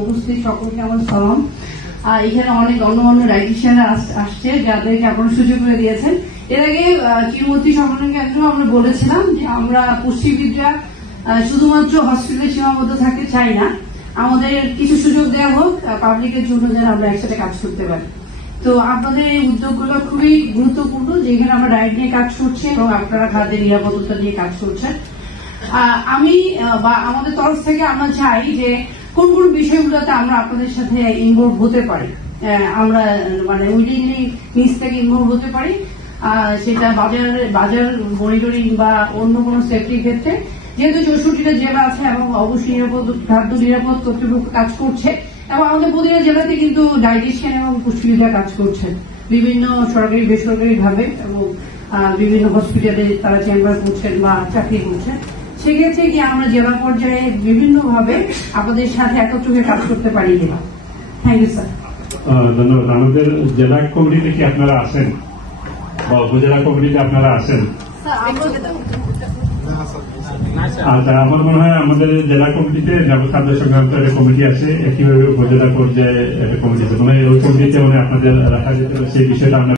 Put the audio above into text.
উপস্থিত সকলকে আমার সালাম। এখানে অনেক গণ্যমান্য ডায়েটিশিয়ানরা আসছে যাদেরকে আপনারা সুযোগ করে দিয়েছেন। এর আগে কিরমতি সম্মেলন কেন্দ্র আমরা বলেছিলাম যে আমরা পুষ্টিবিদরা শুধুমাত্র হসপিটালে সীমাবদ্ধ থাকতে চাই না, আমাদের কিছু সুযোগ দেওয়া হোক পাবলিকের জন্য যেন আমরা একসাথে কাজ করতে পারি। তো আপনাদের এই উদ্যোগগুলো খুবই গুরুত্বপূর্ণ, যেখানে আমরা ডায়েট নিয়ে কাজ করছি এবং আপনারা খাদ্যের নিরাপত্তা নিয়ে কাজ করছেন। আমি বা আমাদের তরফ থেকে আমরা চাই যে কোন কোন বিষয়গুলোতে আমরা আপনাদের সাথে ইনভলভ হতে পারি, আমরা মানে উইলিংলি নিজ থেকে ইনভলভ হতে পারি, সেটা বাজার মনিটরিং বা অন্য কোনো সেফটির ক্ষেত্রে। যেহেতু 64টা জেলা আছে এবং অবশ্যই খাদ্য নিরাপদ কর্তৃপক্ষ কাজ করছে এবং আমাদের প্রতিটা জেলাতে কিন্তু ডায়েটিশিয়ান এবং পুষ্টিবিদরা কাজ করছেন বিভিন্ন সরকারি বেসরকারি ভাবে এবং বিভিন্ন হসপিটালে তারা চেম্বার করছেন বা চাকরি করছেন। সেক্ষেত্রে কি আমরা জেলা পর্যায়ে বিভিন্নভাবে আপনাদের সাথে একত্রে কাজ করতে পারি কিনা? Thank you sir. ধন্যবাদ। আমাদের জেলা কমিটিতে কি আপনারা আছেন বা উপজেলা কমিটিতে আপনারা আছেন? আচ্ছা, আমার মনে হয় আমাদের জেলা কমিটিতে খাদ্য সংক্রান্ত একটা কমিটি আছে, একইভাবে উপজেলা পর্যায়ে একটা কমিটি আছে, মানে ওই কমিটিতে আপনাদের রাখা যেতে সেই বিষয়টা আমরা